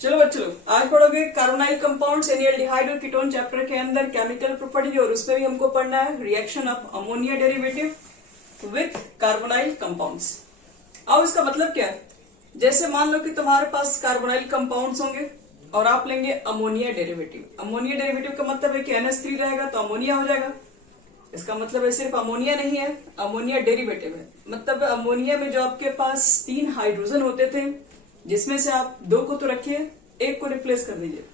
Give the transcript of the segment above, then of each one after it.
चलो बच्चों लोग आज पढ़ोगे कार्बोनाइल कंपाउंड्स एल्डिहाइड और कीटोन चैप्टर के अंदर केमिकल प्रॉपर्टी और उसमें भी हमको पढ़ना है reaction of ammonia derivative with carbonyl compounds. अब इसका मतलब क्या है, जैसे मान लो कि तुम्हारे पास कार्बोनाइल कंपाउंड्स होंगे और आप लेंगे अमोनिया डेरिवेटिव। अमोनिया डेरिवेटिव का मतलब है कि NH3 रहेगा तो अमोनिया हो जाएगा। इसका मतलब है सिर्फ अमोनिया नहीं है, अमोनिया डेरिवेटिव है। मतलब अमोनिया में जो आपके पास 3 हाइड्रोजन होते थे जिसमें से आप 2 को तो रखिए, एक को रिप्लेस कर दीजिए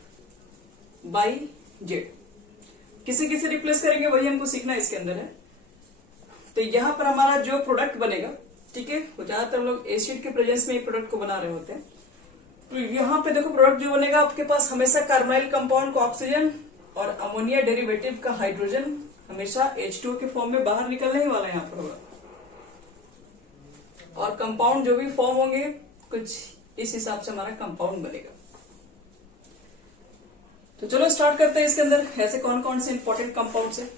बाई जेड। किसी किसी रिप्लेस करेंगे वही हमको सीखना इसके अंदर है। तो यहां पर हमारा जो प्रोडक्ट बनेगा, ठीक है, ज्यादातर हम लोग एसिड के प्रेजेंस में ये प्रोडक्ट को बना रहे होते हैं। तो यहाँ पे देखो प्रोडक्ट जो बनेगा आपके पास हमेशा कार्बोनाइल कंपाउंड को ऑक्सीजन और अमोनिया डेरिवेटिव का हाइड्रोजन हमेशा H2O के फॉर्म में बाहर निकलने ही वाला यहाँ पर होगा। और कंपाउंड जो भी फॉर्म होंगे कुछ इस हिसाब से हमारा कंपाउंड बनेगा। तो चलो स्टार्ट करते हैं। इसके अंदर ऐसे कौन कौन से इंपॉर्टेंट कंपाउंड्स है।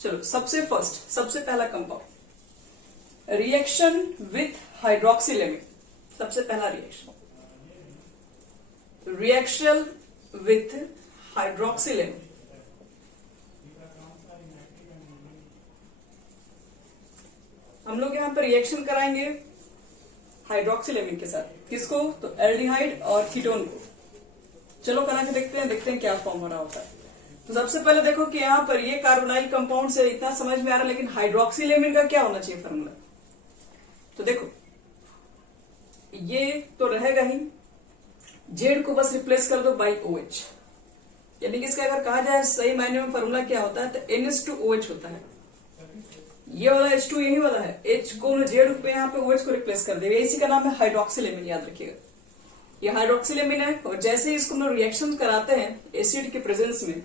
चलो सबसे पहला कंपाउंड रिएक्शन विथ हाइड्रोक्सिलेमिन। सबसे पहला रिएक्शन विथ हाइड्रोक्सिलेमिन। हम लोग यहां पर रिएक्शन कराएंगे हाइड्रोक्सिलेमिन के साथ। किसको? तो एल्डिहाइड और कीटोन को। चलो करा के देखते हैं क्या फॉर्म हो रहा होता है। तो सबसे पहले देखो कि यहाँ पर ये कार्बोनाइल कंपाउंड से इतना समझ में आ रहा है, लेकिन हाइड्रोक्सिलेमिन का क्या होना चाहिए फॉर्मूला। तो देखो ये तो रहेगा ही, जेड को बस रिप्लेस कर दो बाई OH। यानी कि इसका अगर कहा जाए सही मायने में फॉर्मूला क्या होता है तो NH2OH होता है। ये वाला H2 यही वाला है, H को जेड पे यहाँ पे OH को रिप्लेस कर देगा। इसी का नाम है हाइड्रोक्सिलेमिन, याद रखिएगा ये हाइड्रोक्सिलेमिन है। और जैसे ही इसको हम लोग रिएक्शन कराते हैं एसिड के प्रेजेंस में,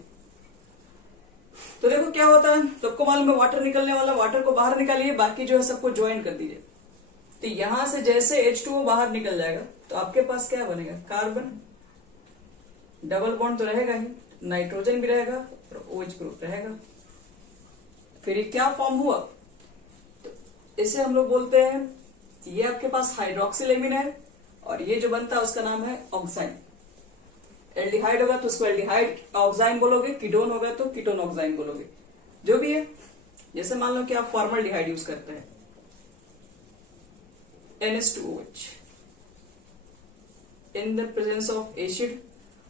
तो देखो क्या होता है, सबको मालूम है वाटर निकलने वाला, वाटर को बाहर निकालिए, बाकी जो है सबको ज्वाइन कर दीजिए। तो यहां से जैसे H2O बाहर निकल जाएगा तो आपके पास क्या बनेगा, कार्बन, डबल बॉन्ड तो रहेगा ही, नाइट्रोजन भी रहेगा और OH ग्रुप रहेगा। फिर ये क्या फॉर्म हुआ, तो इसे हम लोग बोलते हैं, ये आपके पास हाइड्रोक्सिलेमिन है और ये जो बनता है उसका नाम है ऑक्साइन। एल्डिहाइड होगा तो उसको एल्डिहाइड ऑक्साइन बोलोगे, कीटोन होगा तो कीटोन ऑक्साइन बोलोगे, जो भी है। जैसे मान लो कि आप फॉर्मल्डिहाइड यूज करते हैं NH2OH in the presence of acid,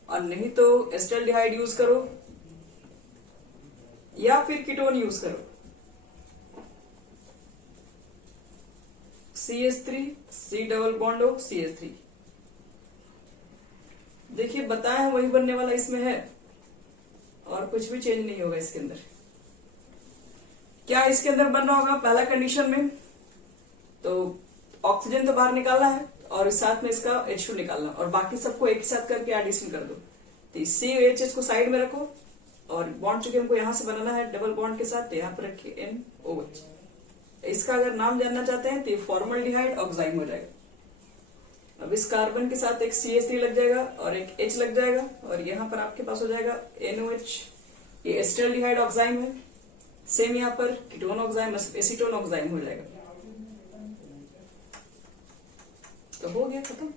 और नहीं तो एस्टल्डिहाइड यूज करो या फिर कीटोन यूज करो, CH3 C डबल बॉन्ड हो CH3। देखिए बताए वही बनने वाला इसमें है और कुछ भी चेंज नहीं होगा इसके अंदर। क्या इसके अंदर बनना होगा पहला कंडीशन में, तो ऑक्सीजन तो बाहर निकालना है और साथ में इसका H2 निकालना, और बाकी सबको एक साथ करके एडिशन कर दो। तो COH को साइड में रखो और बॉन्ड चूंकि हमको यहां से बनाना है डबल बॉन्ड के साथ, तो यहां पर रखिए NOH। इसका अगर नाम जानना चाहते हैं तो ये फॉर्मल्डिहाइड ऑक्साइन हो जाएगा। अब इस कार्बन के साथ एक CH3 लग जाएगा और एक H लग जाएगा और यहां पर आपके पास हो जाएगा NOH। ये एस्टल्डिहाइड ऑक्साइन है। सेम यहां पर कीटोन ऑक्साइन, एसीटोन ऑक्साइन हो जाएगा। तो हो गया खत्म,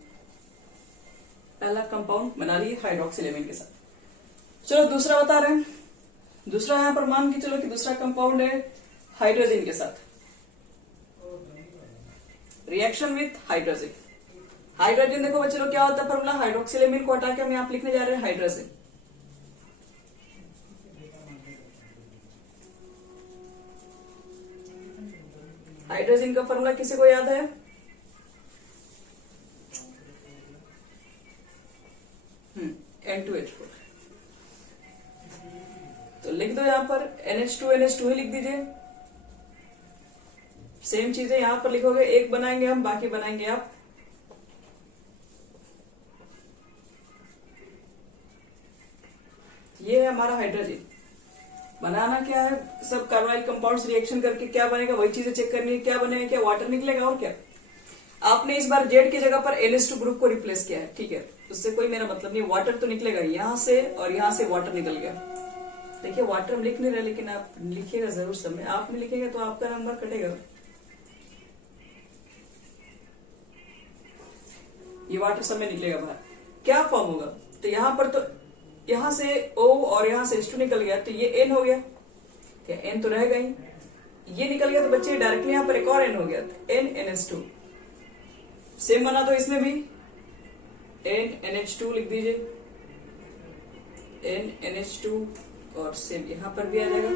पहला कंपाउंड बना लिए हाइड्रोक्सिलेमिन के साथ। चलो दूसरा बता रहे हैं। दूसरा यहां पर मान के चलो कि दूसरा कंपाउंड है हाइड्रोजन के साथ, रिएक्शन विथ हाइड्रोजन। हाइड्रोजन देखो बच्चे लोग क्या होता है फॉर्मूला, हाइड्रोक्सिलेमिन को हटा के हम यहां लिखने जा रहे हैं हाइड्रोजन। हाइड्रोजन का फॉर्मूला किसी को याद है? N2H4। तो लिख दो यहां पर NH2 ही लिख दीजिए। सेम चीजें यहां पर लिखोगे, एक बनाएंगे हम, बाकी बनाएंगे आप। ये है हमारा हाइड्रोजन। बनाना क्या है, सब कार्बोनाइल कंपाउंड्स रिएक्शन करके क्या बनेगा वही चीजें चेक करनी है। क्या बनेगा, क्या वाटर निकलेगा और क्या। आपने इस बार जेड की जगह पर NH2 ग्रुप को रिप्लेस किया है, ठीक है, उससे कोई मेरा मतलब नहीं। वाटर तो निकलेगा यहां से और यहां से वाटर निकल गया। देखिए वाटर हम लिख नहीं रहे, लेकिन आप लिखिएगा जरूर समय। आप नहीं लिखेंगे तो आपका नंबर कटेगा। ये वाटर सब में निकलेगा बाहर, क्या फॉर्म होगा? तो यहां पर तो यहां से O और यहां से H2 निकल गया, तो ये N हो गया, क्या N तो रहेगा ही, ये निकल गया तो बच्चे डायरेक्टली यहां पर एक और N हो गया, तो NNH2। सेम बना दो इसमें भी, NNH2 लिख दीजिए, NNH2, और सेम यहां पर भी आ जाएगा।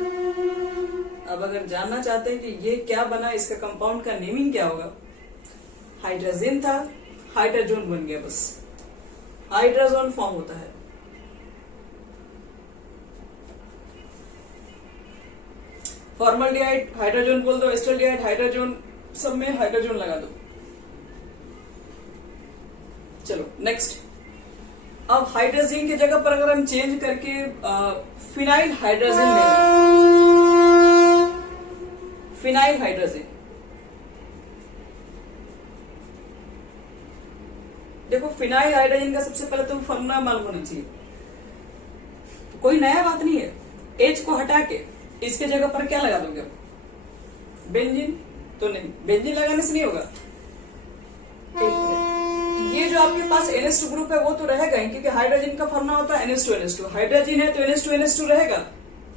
अब अगर जानना चाहते हैं कि ये क्या बना, इसका कंपाउंड का नेमिंग क्या होगा, हाइड्रोजन था, हाइड्रोजन बन गया, बस हाइड्रोजन फॉर्म होता है। फॉर्मल्डिहाइड हाइड्रोजन बोल दो, एस्टल्डिहाइड हाइड्रोजन, सब में हाइड्रोजन लगा दो। चलो नेक्स्ट, अब हाइड्रोजन की जगह पर अगर हम चेंज करके फिनाइल हाइड्रोजन ले लें, फिनाइल हाइड्रोजन, देखो फिनाइल हाइड्रोजन का सबसे पहले तो फॉर्मूला मालूम होना चाहिए, कोई नया बात नहीं है। H को हटा के इसके जगह पर क्या लगा दोगे, बेंजीन? तो नहीं, बेंजीन लगाने से नहीं होगा। ये जो आपके पास NH2 ग्रुप है वो तो रहेगा ही, क्योंकि हाइड्रोजन का फॉर्मूला होता है NH2NH2, हाइड्रोजन है तो NH2NH2 रहेगा।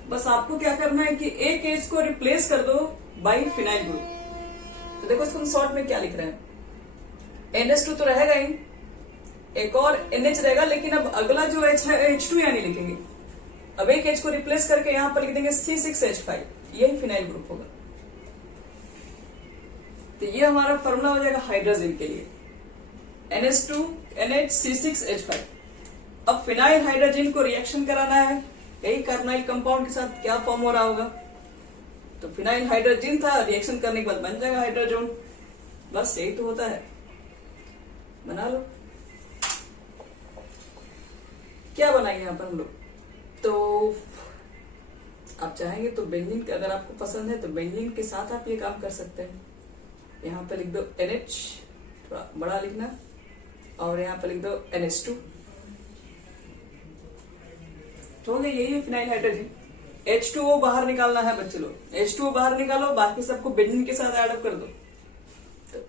बस आपको क्या करना है कि एक H को रिप्लेस कर दो बाई फिनाइल ग्रुप। तो देखो इसको हम शॉर्ट में क्या लिख रहे हैं, NH2 तो रहेगा ही, एक और NH रहेगा, लेकिन अब अगला जो H है H2 यहाँ नहीं लिखेंगे, अब एक H को रिप्लेस करके यहां पर लिख देंगे C6H5, यही फिनाइल ग्रुप होगा। तो ये हमारा फॉर्मूला हो जाएगा हाइड्रोजन के लिए, NH2 NH C6H5। अब फिनाइल हाइड्रोजन को रिएक्शन कराना है यही कार्बोनाइल कंपाउंड के साथ, क्या फॉर्म हो रहा होगा, तो फिनाइल हाइड्रोजन था, रिएक्शन करने के बाद बन जाएगा हाइड्रोजन, बस यही तो होता है, बना लो। क्या बनाएंगे यहां पर हम लोग, तो आप चाहेंगे तो बेंजीन, अगर आपको पसंद है तो बेंजीन के साथ आप ये काम कर सकते हैं। यहां पे लिख दो NH, थोड़ा बड़ा लिखना, और यहां पे लिख दो NH2, तो हो गया, यही है फिनाइल हाइड्रोजन। H2O बाहर निकालना है बच्चे लोग, H2O बाहर निकालो, बाकी सबको बेंजीन के साथ ऐड अप कर दो। तो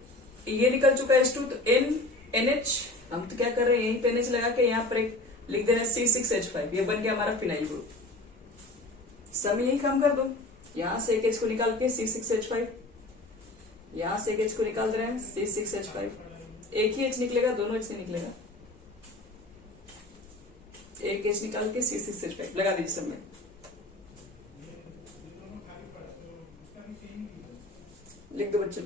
ये निकल चुका है H2, तो NH, हम तो क्या कर रहे हैं, यहीं पे NH लगा के यहाँ पर एक लिख देना C6H5, ये बन गया हमारा फिनाइल ग्रुप। सब यही काम कर दो, यहां से एक H को निकाल के C6H5, यहां से एक H को निकाल दे रहे हैं C6H5, एक ही H निकलेगा, दोनों H से निकलेगा, एक H निकाल के C6H5 लगा दीजिए सब में। लिख दो बच्चों।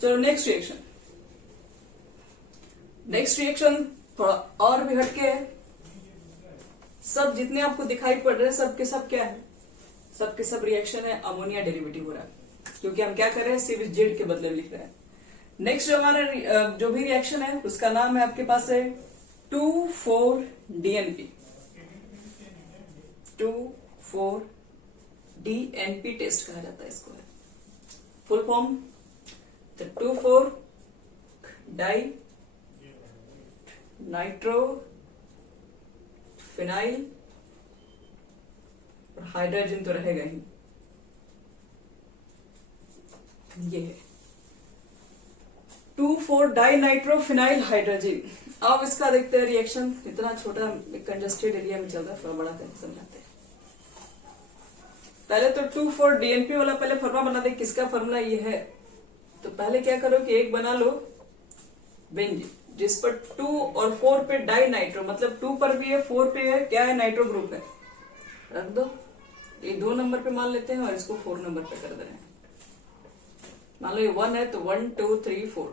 चलो नेक्स्ट रिएक्शन, नेक्स्ट रिएक्शन थोड़ा और भी हटके है। सब जितने आपको दिखाई पड़ रहे हैं सबके सब क्या है, सबके सब रिएक्शन है, अमोनिया डेरिवेटिव हो रहा है, क्योंकि हम क्या कर रहे हैं, सिर्फ जेड के बदले में लिख रहे हैं। नेक्स्ट जो हमारा जो भी रिएक्शन है उसका नाम है आपके पास है 2,4-DNP, 2,4-DNP टेस्ट कहा जाता है इसको, फुल फॉर्म, तो 2,4-डाई नाइट्रो फिनाइल, और हाइड्रोजन तो रहेगा ही, ये है 2,4-डाई नाइट्रो फिनाइल हाइड्रोजन। अब इसका देखते हैं रिएक्शन, इतना छोटा कंजस्टेड एरिया में चल रहा है, थोड़ा बड़ा करके समझाते हैं। पहले तो 2,4-DNP वाला पहले फॉर्मूला बना दे, किसका फॉर्मूला ये है, तो पहले क्या करो कि एक बना लो बेंजीन, जिस पर 2 और 4 पे डाई नाइट्रो, मतलब 2 पर भी है 4 पे है, क्या है, नाइट्रो ग्रुप है, रख दो। ये 2 नंबर पे मान लेते हैं और इसको 4 नंबर पे कर दे रहे हैं। मान लो ये 1 है तो 1 2 3 4,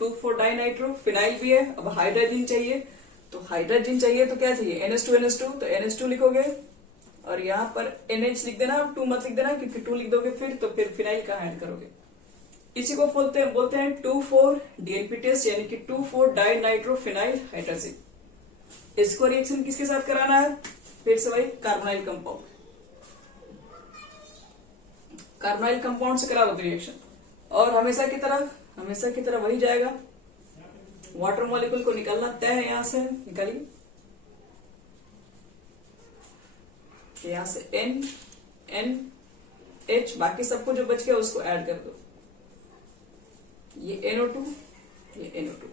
2,4 डाई नाइट्रो, फिनाइल भी है। अब हाइड्रोजन चाहिए, तो हाइड्रोजन चाहिए तो क्या चाहिए, NH2NH2, तो NH2 लिखोगे और यहाँ पर NH लिख देना, 2 मत लिख देना, क्योंकि 2 लिख दोगे तो फिर फिनाइल कहाँ ऐड करोगे। इसी को बोलते हैं 2,4-DNP टेस्ट, यानी कि 2,4-डाई नाइट्रो फिनाइल हाइड्रोजन। इसको रिएक्शन किसके साथ कराना है, फिर से भाई कार्बोनाइल कंपाउंड, कार्बोनाइल कंपाउंड से करा दो रिएक्शन, और हमेशा की तरह वही जाएगा, वाटर मॉलिक्यूल को निकालना तय है, यहां से निकालिए, यहां से NH, बाकी सबको जो बच गया उसको ऐड कर दो, ये NO2 ये NO2।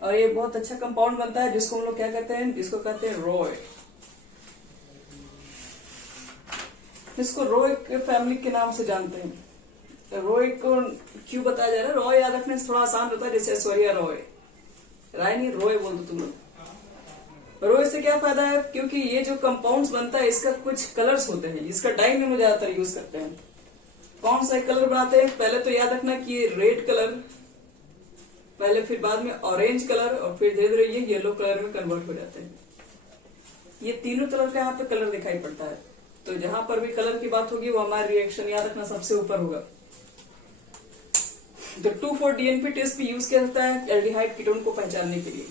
और ये बहुत अच्छा कंपाउंड बनता है जिसको हम लोग क्या कहते हैं, जिसको कहते हैं रोय। इसको रॉय के फैमिली के नाम से जानते हैं। रॉय को क्यों बताया जा रहा है, रॉय याद रखने से थोड़ा आसान होता है, जैसे ऐश्वर्या रॉय, राय नहीं रॉय बोल दो तुम लोग। रॉय से क्या फायदा है, क्योंकि ये जो कंपाउंड्स बनता है इसका कुछ कलर्स होते हैं, इसका डाई नेम ज्यादातर यूज करते हैं। कौन सा कलर बनाते हैं, पहले तो याद रखना कि ये रेड कलर पहले, फिर बाद में ऑरेंज कलर, और फिर धीरे धीरे ये येलो कलर में कन्वर्ट हो जाते हैं। ये तीनों तरह का यहाँ पे कलर दिखाई पड़ता है। तो जहां पर भी कलर की बात होगी वो हमारा रिएक्शन याद रखना सबसे ऊपर होगा। तो 2,4-DNP टेस्ट भी यूज किया जाता है एल्डिहाइड कीटोन को पहचानने के लिए,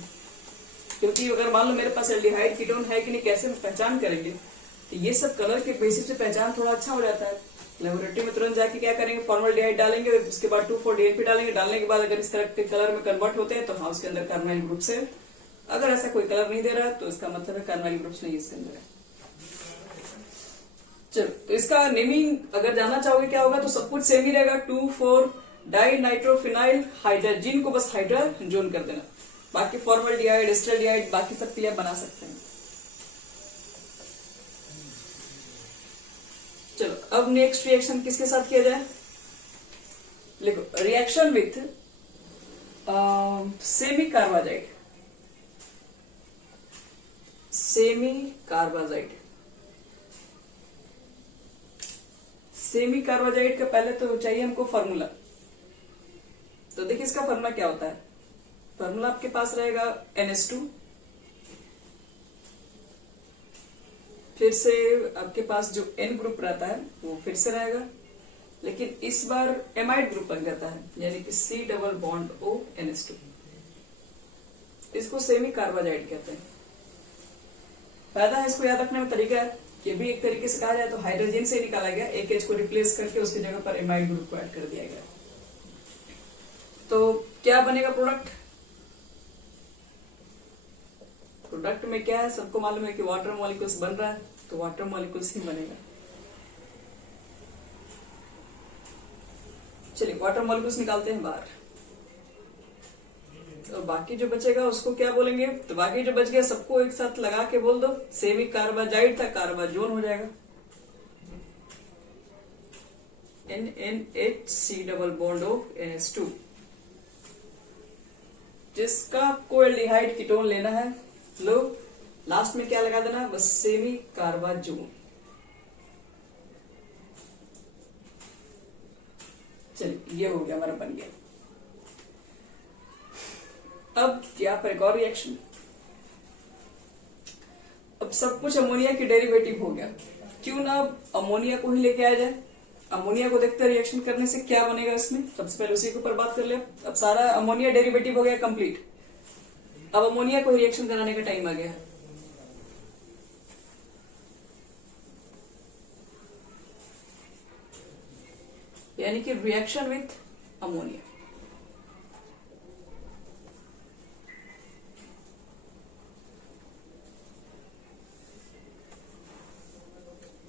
क्योंकि अगर मान लो मेरे पास एल्डिहाइड कीटोन है कि नहीं, कैसे हम पहचान करेंगे, तो ये सब कलर के बेसिस से पहचान थोड़ा अच्छा हो जाता है। लेबोरेटरी में तुरंत जाके क्या करेंगे, फॉर्मल्डिहाइड डालेंगे, उसके बाद 2,4-DNP डालेंगे, डालने के बाद अगर इस तरह के कलर में कन्वर्ट होते हैं तो हाँ उसके अंदर कार्बोनाइल ग्रुप्स है। अगर ऐसा कोई कलर नहीं दे रहा है तो इसका मतलब है कार्बोनाइल ग्रुप्स नहीं इसके अंदर है। चलो, तो इसका नेमिंग अगर जानना चाहोगे क्या होगा, तो सब कुछ सेम ही रहेगा, 2,4-डाई नाइट्रोफिनाइल हाइड्रोजन को बस हाइड्रोजन कर देना, बाकी फॉर्मल्डिहाइड, एस्टल्डिहाइड, बाकी सब के लिए बना सकते हैं। चलो, अब नेक्स्ट रिएक्शन किसके साथ किया जाए, लिखो, reaction with semi carbazide. Semi carbazide, semi carbazide का पहले तो चाहिए हमको फार्मूला। तो देखिए इसका फार्मूला क्या होता है, फार्मूला आपके पास रहेगा NH2, फिर से आपके पास जो N ग्रुप रहता है वो फिर से रहेगा, लेकिन इस बार एमाइड ग्रुप बन जाता है, यानी कि C double bond O NH2। इसको सेमी कार्बाजाइड कहते हैं। फायदा है इसको याद रखने में, तरीका है ये भी एक तरीके से कहा जाए तो हाइड्रोजन से निकाला गया, एक H को रिप्लेस करके उसकी जगह पर एमाइड ग्रुप को ऐड कर दिया गया। तो क्या बनेगा प्रोडक्ट, प्रोडक्ट में क्या है, सबको मालूम है कि वाटर मॉलिक्यूल्स बन रहा है, तो वाटर मॉलिक्यूल्स ही बनेगा। चलिए वाटर मॉलिक्यूल्स निकालते हैं बाहर, तो बाकी जो बचेगा उसको क्या बोलेंगे, तो बाकी जो बच गया सबको एक साथ लगा के बोल दो, सेमी कार्बाजाइड था, कार्बाजोन हो जाएगा, NNHC double bond O NH2। जिसका को एल्डिहाइड कीटोन लेना है, लो लास्ट में क्या लगा देना, बस सेमी कार्बाजोन। चलिए ये हो गया, हमारा बन गया। अब क्या पर एक और रिएक्शन, अब सब कुछ अमोनिया की डेरिवेटिव हो गया, क्यों ना अमोनिया को ही लेके आया जाए। अमोनिया को देखते हैं रिएक्शन करने से क्या बनेगा इसमें, सबसे पहले उसी के ऊपर बात कर ले। अब सारा अमोनिया डेरिवेटिव हो गया कंप्लीट, अब अमोनिया को रिएक्शन कराने का टाइम आ गया। यानी कि रिएक्शन विथ अमोनिया।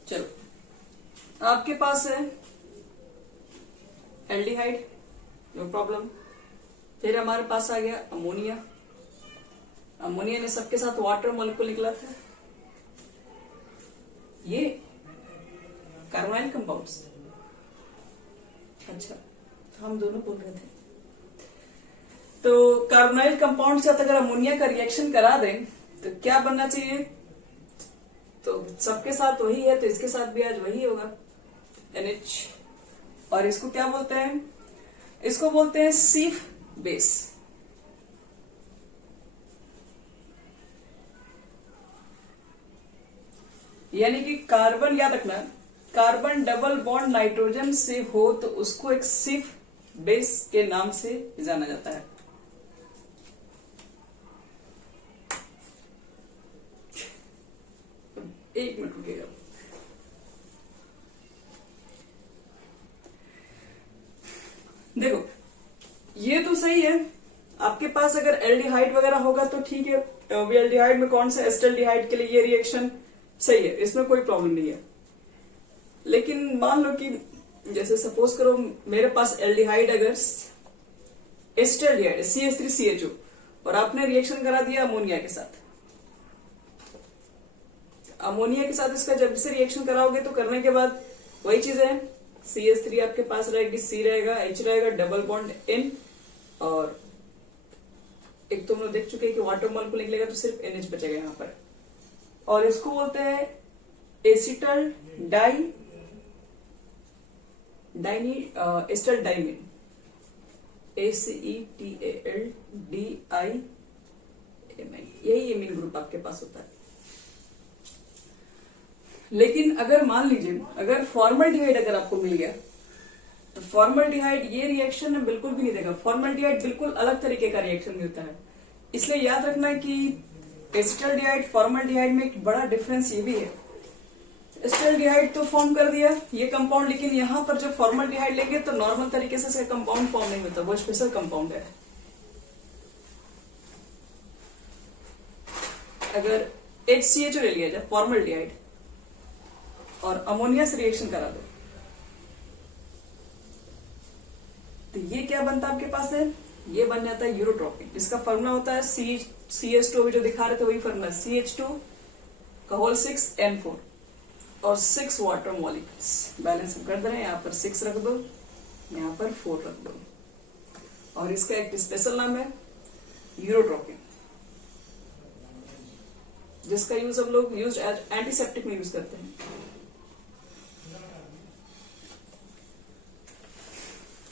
चलो, आपके पास है एल्डिहाइड, नो प्रॉब्लम, फिर हमारे पास आ गया अमोनिया। अमोनिया ने सबके साथ वाटर मॉलिक्यूल निकला था, ये कार्बोनाइल कंपाउंड्स। अच्छा, हम दोनों बोल रहे थे। तो कार्बोनाइल कंपाउंड के साथ अगर अमोनिया का रिएक्शन करा दें तो क्या बनना चाहिए, तो सबके साथ वही है तो इसके साथ भी आज वही होगा, NH। और इसको क्या बोलते हैं, इसको बोलते हैं सीफ बेस। यानी कि कार्बन, याद रखना, कार्बन डबल बॉन्ड नाइट्रोजन से हो तो उसको एक सिफ बेस के नाम से जाना जाता है। एक मिनट रुकिएगा। देखो ये तो सही है, आपके पास अगर एल्डिहाइड वगैरह होगा तो ठीक है, एल्डिहाइड में कौन सा एस्टल्डिहाइड के लिए ये रिएक्शन सही है, इसमें कोई प्रॉब्लम नहीं है। लेकिन मान लो कि जैसे सपोज करो मेरे पास एल्डिहाइड अगर एस्टल्डिहाइड CH3CHO और आपने रिएक्शन करा दिया अमोनिया के साथ। अमोनिया के साथ इसका जब से रिएक्शन कराओगे तो करने के बाद वही चीज है, CH3 आपके पास रहेगी, C रहेगा, H रहेगा, डबल बॉन्ड N, और एक तो हम लोग देख चुके हैं कि वाटर मॉलिक्यूल निकलेगा तो सिर्फ NH बचेगा यहाँ पर, और इसको बोलते हैं एसिटल एसिटल डाइमीन, ACETALDIAMIN, यही एमीन ग्रुप आपके पास होता है। लेकिन अगर मान लीजिए अगर फॉर्मल्डिहाइड अगर आपको मिल गया तो फॉर्मल्डिहाइड ये रिएक्शन बिल्कुल भी नहीं देगा। फॉर्मल्डिहाइड बिल्कुल अलग तरीके का रिएक्शन देता है, इसलिए याद रखना कि एसिटल्डिहाइड फॉर्मल्डिहाइड में एक बड़ा डिफरेंस ये भी है। एसिटल्डिहाइड तो फॉर्म कर दिया ये कंपाउंड, लेकिन यहाँ पर जब फॉर्मल्डिहाइड लेंगे तो नॉर्मल तरीके से इसका कंपाउंड फॉर्म नहीं होता, वो स्पेशल कंपाउंड है। अगर HCHO ले लिया जाए फॉर्मल्डिहाइड और अमोनिया से रिएक्शन करा दो तो ये क्या बनता है आपके पास है, ये बन जाता है यूरोट्रोपिन, जिसका फॉर्मूला होता है CH2 जो दिखा रहे थे वही फॉर्मूला, CH2 का होल 6N4 और 6 वाटर मॉलिक्यूल्स बैलेंस कर दे रहे हैं। यहाँ पर 6 रख दो, यहाँ पर 4 रख दो, और इसका एक स्पेशल नाम है यूरोट्रोपिन, जिसका यूज हम लोग एज एंटीसेप्टिक में यूज करते हैं।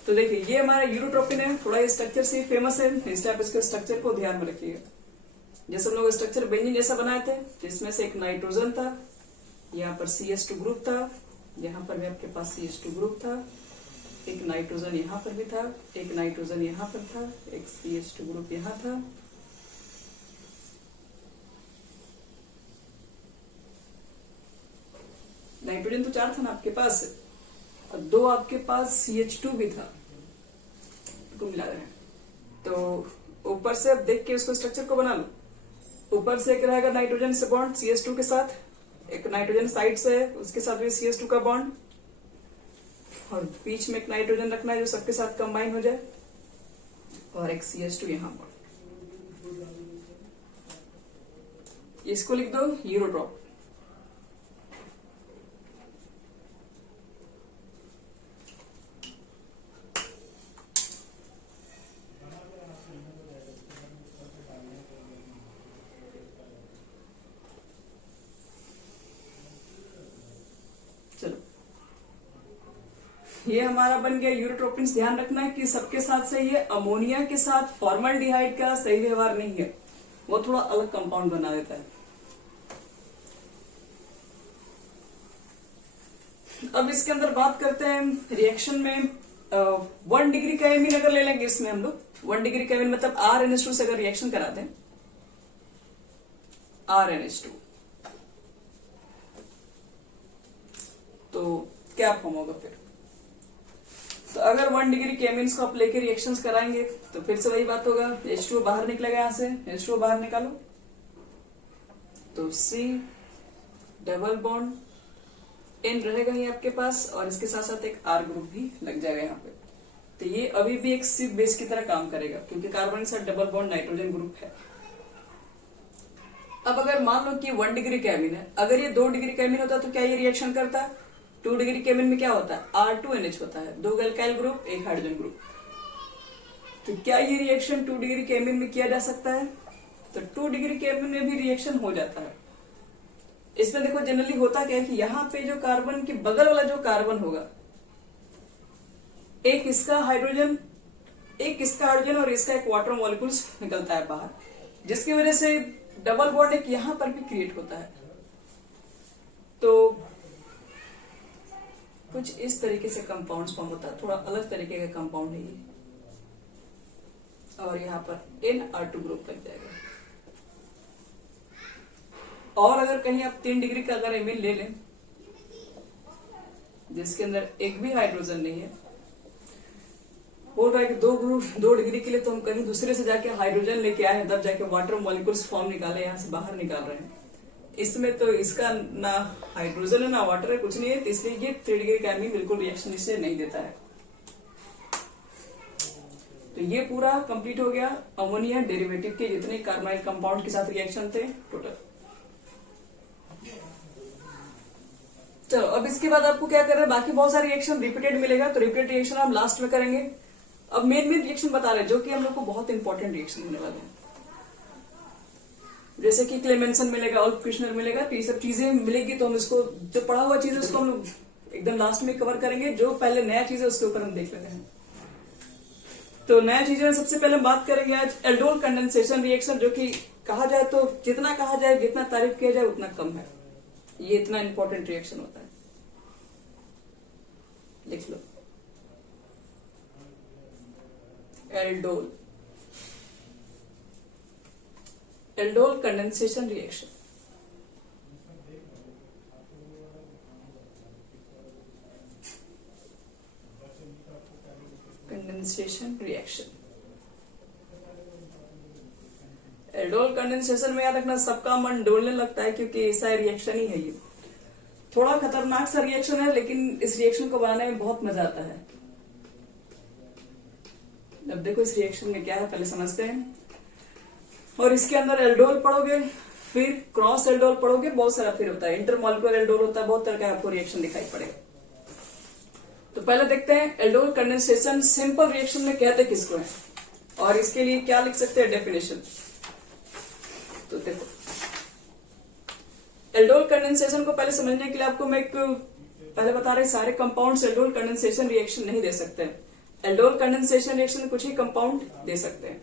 तो देखिए ये हमारा यूरोट्रोपिन है, थोड़ा स्ट्रक्चर से फेमस है, इसलिए आप इसके स्ट्रक्चर को ध्यान में रखिएगा। जैसे हम लोग स्ट्रक्चर बेंजीन जैसा बनाए थे, जिसमें से एक नाइट्रोजन था, यहाँ पर CH2 ग्रुप था, यहाँ पर भी आपके पास CH2 ग्रुप था, एक नाइट्रोजन यहाँ पर भी था, एक नाइट्रोजन यहाँ पर था, एक CH2 ग्रुप यहाँ था, नाइट्रोजन तो 4 था ना आपके पास, और 2 आपके पास CH2 भी था, को मिला रहे हैं। तो ऊपर से अब देख के उसको स्ट्रक्चर को बना लो। ऊपर से एक रहेगा नाइट्रोजन से बॉन्ड CH2 के साथ, एक नाइट्रोजन साइड से है उसके साथ भी CH2 का बॉन्ड, और बीच में एक नाइट्रोजन रखना है जो सबके साथ कंबाइन हो जाए, और एक CH2 यहां बॉन्ड। इसको लिख दो यूरोट्रोप। चलो ये हमारा बन गया यूरोट्रोपिन। ध्यान रखना है कि सबके साथ सही है, अमोनिया के साथ फॉर्मल्डिहाइड का सही व्यवहार नहीं है, वो थोड़ा अलग कंपाउंड बना देता है। अब इसके अंदर बात करते हैं रिएक्शन में 1 डिग्री का एमीन अगर ले लेंगे, इसमें हम लोग 1 डिग्री का एमीन मतलब RNH2 से अगर रिएक्शन कराते हैं, RNH2 तो क्या फॉर्म होगा फिर। तो अगर 1 डिग्री के एमीन्स को आप लेके रिएक्शंस कराएंगे तो फिर से वही बात होगा, H2 बाहर निकलेगा, यहां से H2 बाहर निकालो तो C डबल बॉन्ड N रहेगा ही आपके पास, और इसके साथ साथ एक R ग्रुप भी लग जाएगा यहाँ पे। तो ये अभी भी एक C बेस की तरह काम करेगा, क्योंकि कार्बन के साथ डबल बॉन्ड नाइट्रोजन ग्रुप है। अब अगर मान लो कि 1 डिग्री का एमीन है, अगर ये 2 डिग्री का एमीन होता तो क्या ये रिएक्शन करता है? 2 डिग्री के एमीन में क्या होता है? R2NH होता है, 2 एल्काइल ग्रुप, 1 हाइड्रोजन ग्रुप। तो क्या ये रिएक्शन 2 डिग्री के एमीन में किया जा सकता है? तो 2 डिग्री के एमीन में भी रिएक्शन हो जाता है। इसमें देखो जनरली होता क्या है कि यहाँ पे जो कार्बन के बगल वाला जो कार्बन होगा, एक इसका हाइड्रोजन और इसका एक वाटर मॉलिक्यूल्स निकलता है बाहर, जिसकी वजह से डबल बॉन्ड एक यहां पर भी क्रिएट होता है। तो कुछ इस तरीके से कंपाउंड्स फॉर्म होता है, थोड़ा अलग तरीके का कंपाउंड है ये, और यहाँ पर NR2 ग्रुप लग जाएगा। और अगर कहीं आप 3 डिग्री का अगर एमीन ले लें जिसके अंदर एक भी हाइड्रोजन नहीं है, बोल रहा है कि 2 डिग्री के लिए तो हम कहीं दूसरे से जाके हाइड्रोजन लेके आए हैं, तब जाके वाटर मॉलिक्यूल्स फॉर्म निकाले, यहां से बाहर निकाल रहे हैं। इसमें तो इसका ना हाइड्रोजन है ना वाटर है, कुछ नहीं है, तो इसलिए ये 3 डिग्री केल्विन बिल्कुल रिएक्शन इससे नहीं देता है। तो ये पूरा कंप्लीट हो गया अमोनिया डेरिवेटिव के जितने कार्बोनाइल कंपाउंड के साथ रिएक्शन थे टोटल। चलो अब इसके बाद आपको क्या करना है, बाकी बहुत सारे रिएक्शन रिपीटेड मिलेगा, तो रिपीटेड रिएक्शन हम लास्ट में करेंगे। अब मेन रिएक्शन बता रहे हैं जो कि हम लोग को बहुत इंपॉर्टेंट रिएक्शन होने वाले हैं, जैसे कि क्लेमेंसन मिलेगा, ऑल्फ क्रिश्नर मिलेगा, तो ये सब चीजें मिलेगी। तो हम इसको जो पढ़ा हुआ चीज है उसको हम लोग एकदम लास्ट में कवर करेंगे, जो पहले नया चीज है उसके ऊपर हम देख लेते हैं। तो नया चीज है, सबसे पहले हम बात करेंगे आज एल्डोल कंडेंसेशन रिएक्शन, जो कि कहा जाए तो जितना कहा जाए, जितना तारीफ किया जाए उतना कम है। ये इतना इंपॉर्टेंट रिएक्शन होता है, लिख लो aldol, aldol condensation reaction. Condensation reaction, aldol condensation में याद रखना सबका मन डोलने लगता है, क्योंकि ऐसा रिएक्शन ही है ये। थोड़ा खतरनाक सा रिएक्शन है, लेकिन इस रिएक्शन को बनाने में बहुत मजा आता है। अब देखो इस रिएक्शन में क्या है पहले समझते हैं। और इसके अंदर एल्डोल पढ़ोगे, फिर क्रॉस एल्डोल पढ़ोगे, बहुत सारा फिर होता है, इंटरमॉलिक्यूलर एल्डोल होता है, बहुत तरह का आपको रिएक्शन दिखाई पड़ेगा। तो पहले देखते हैं एल्डोल कंडेंसेशन सिंपल रिएक्शन में कहते किसको है, और इसके लिए क्या लिख सकते हैं डेफिनेशन। तो देखो एल्डोल कंडेंसेशन को पहले समझने के लिए आपको मैं एक पहले बता रहे, सारे कंपाउंड्स एल्डोल कंडेंसेशन रिएक्शन नहीं दे सकते। एल्डोल कंडेंसेशन रिएक्शन कुछ ही कंपाउंड दे सकते हैं।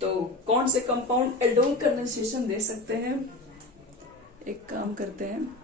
तो कौन से कंपाउंड एल्डोल कंडेंसेशन दे सकते हैं, एक काम करते हैं।